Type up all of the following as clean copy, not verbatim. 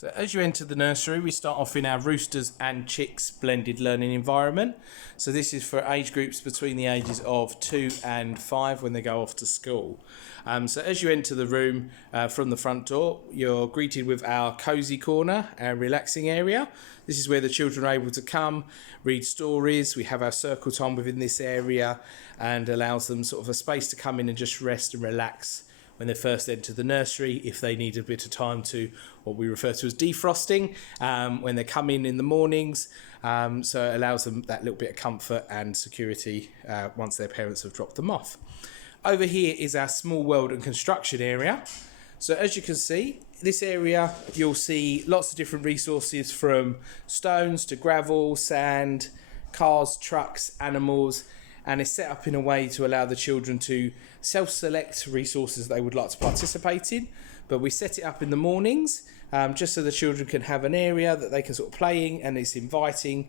So as you enter the nursery, we start off in our Roosters and Chicks blended learning environment. So this is for age groups between the ages of 2 and 5 when they go off to school. So as you enter the room from the front door, you're greeted with our cosy corner, our relaxing area. This is where the children are able to come, read stories. We have our circle time within this area and allows them sort of a space to come in and just rest and relax when they first enter the nursery, if they need a bit of time to what we refer to as defrosting, when they come in the mornings. So it allows them that little bit of comfort and security once their parents have dropped them off. Over here is our small world and construction area. So as you can see, this area, you'll see lots of different resources from stones to gravel, sand, cars, trucks, animals, and it's set up in a way to allow the children to self-select resources they would like to participate in. But we set it up in the mornings just so the children can have an area that they can sort of play in, and it's inviting,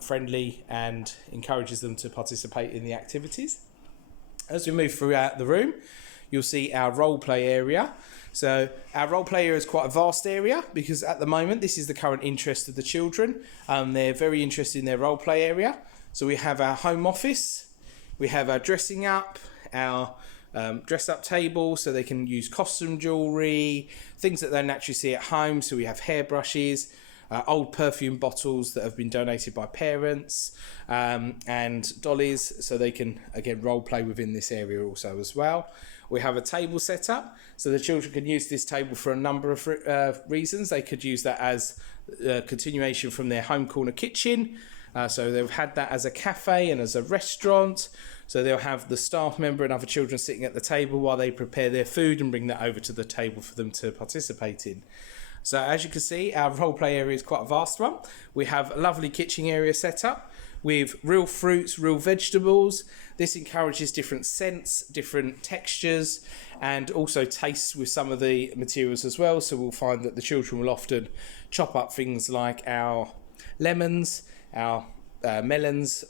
friendly, and encourages them to participate in the activities. As we move throughout the room, you'll see our role play area. So our role play area is quite a vast area because at the moment this is the current interest of the children. They're very interested in their role play area. So we have our home office, we have our dressing up, our dress up table so they can use costume jewellery, things that they naturally see at home. So we have hairbrushes, old perfume bottles that have been donated by parents, and dollies so they can again role play within this area also as well. We have a table set up so the children can use this table for a number of reasons. They could use that as a continuation from their home corner kitchen. So they've had that as a cafe and as a restaurant. So they'll have the staff member and other children sitting at the table while they prepare their food and bring that over to the table for them to participate in. So as you can see, our role play area is quite a vast one. We have a lovely kitchen area set up with real fruits, real vegetables. This encourages different scents, different textures, and also tastes with some of the materials as well. So we'll find that the children will often chop up things like our lemons, our melons,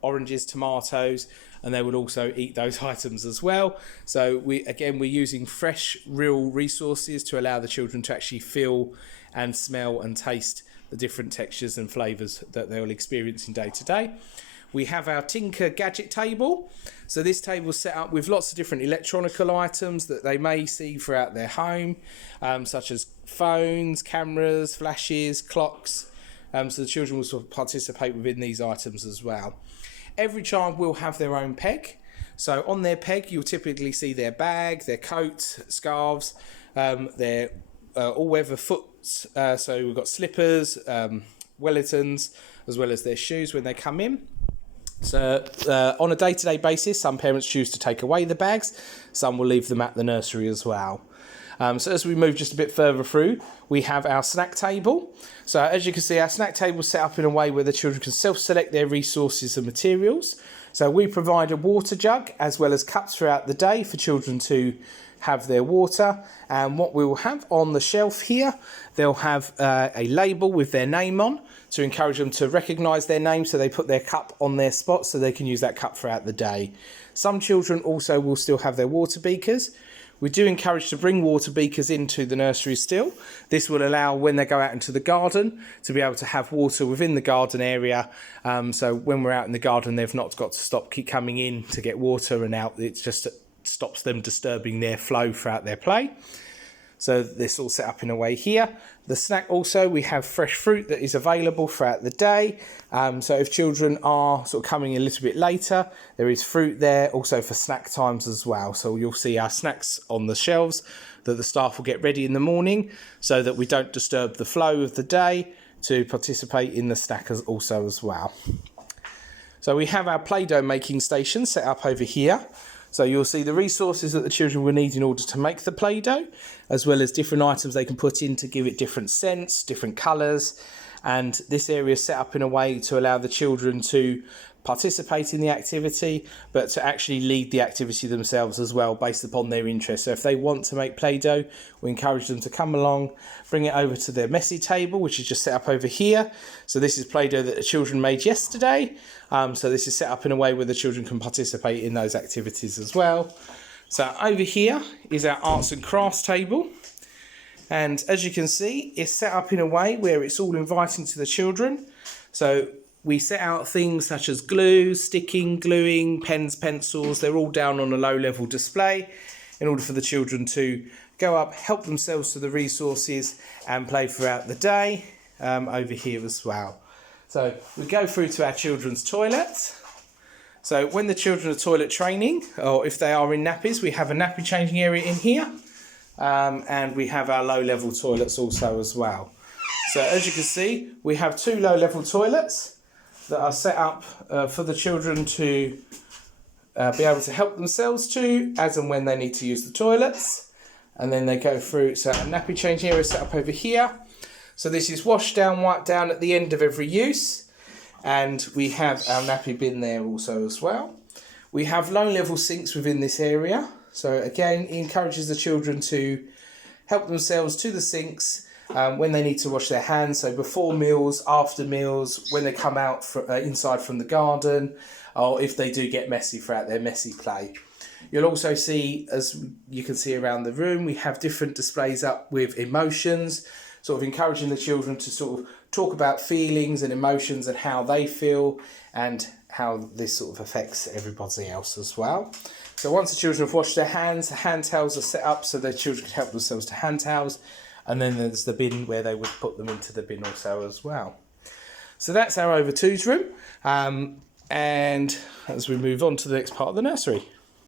oranges, tomatoes, and they would also eat those items as well. So we're using fresh, real resources to allow the children to actually feel and smell and taste the different textures and flavours that they'll experience in day to day. We have our Tinker gadget table. So this table is set up with lots of different electronical items that they may see throughout their home, such as phones, cameras, flashes, clocks. So the children will sort of participate within these items as well. Every child will have their own peg. So on their peg, you'll typically see their bag, their coat, scarves, their all-weather foots. So we've got slippers, Wellingtons, as well as their shoes when they come in. So on a day-to-day basis, some parents choose to take away the bags. Some will leave them at the nursery as well. So as we move just a bit further through, we have our snack table. So as you can see, our snack table is set up in a way where the children can self-select their resources and materials. So we provide a water jug as well as cups throughout the day for children to have their water. And what we will have on the shelf here, they'll have a label with their name on to encourage them to recognise their name, so they put their cup on their spot so they can use that cup throughout the day. Some children also will still have their water beakers. We do encourage to bring water beakers into the nursery still. This will allow when they go out into the garden to be able to have water within the garden area. So when we're out in the garden, they've not got to keep coming in to get water and out. It just stops them disturbing their flow throughout their play. So this all set up in a way here. The snack also, we have fresh fruit that is available throughout the day. So if children are sort of coming a little bit later, there is fruit there also for snack times as well. So you'll see our snacks on the shelves that the staff will get ready in the morning so that we don't disturb the flow of the day to participate in the snack also as well. So we have our Play-Doh making station set up over here. So you'll see the resources that the children will need in order to make the Play-Doh, as well as different items they can put in to give it different scents, different colours. And this area is set up in a way to allow the children to participate in the activity, but to actually lead the activity themselves as well based upon their interest. So if they want to make Play-Doh, we encourage them to come along, bring it over to their messy table, which is just set up over here. So this is Play-Doh that the children made yesterday. So this is set up in a way where the children can participate in those activities as well. So over here is our arts and crafts table. And as you can see, it's set up in a way where it's all inviting to the children. So we set out things such as glue, sticking, gluing, pens, pencils. They're all down on a low level display in order for the children to go up, help themselves to the resources and play throughout the day over here as well. So we go through to our children's toilets. So when the children are toilet training, or if they are in nappies, we have a nappy changing area in here. And we have our low level toilets also as well. So as you can see, we have 2 low level toilets that are set up for the children to be able to help themselves to as and when they need to use the toilets. And then they go through, so a nappy changing area set up over here. So this is wash down, wipe down at the end of every use. And we have our nappy bin there also as well. We have low level sinks within this area. So again, it encourages the children to help themselves to the sinks when they need to wash their hands. So before meals, after meals, when they come out inside from the garden, or if they do get messy throughout their messy play. You'll also see, as you can see around the room, we have different displays up with emotions, sort of encouraging the children to sort of talk about feelings and emotions and how they feel and how this sort of affects everybody else as well. So once the children have washed their hands, the hand towels are set up so their children can help themselves to hand towels. And then there's the bin where they would put them into the bin also as well. So that's our over 2s room. And as we move on to the next part of the nursery.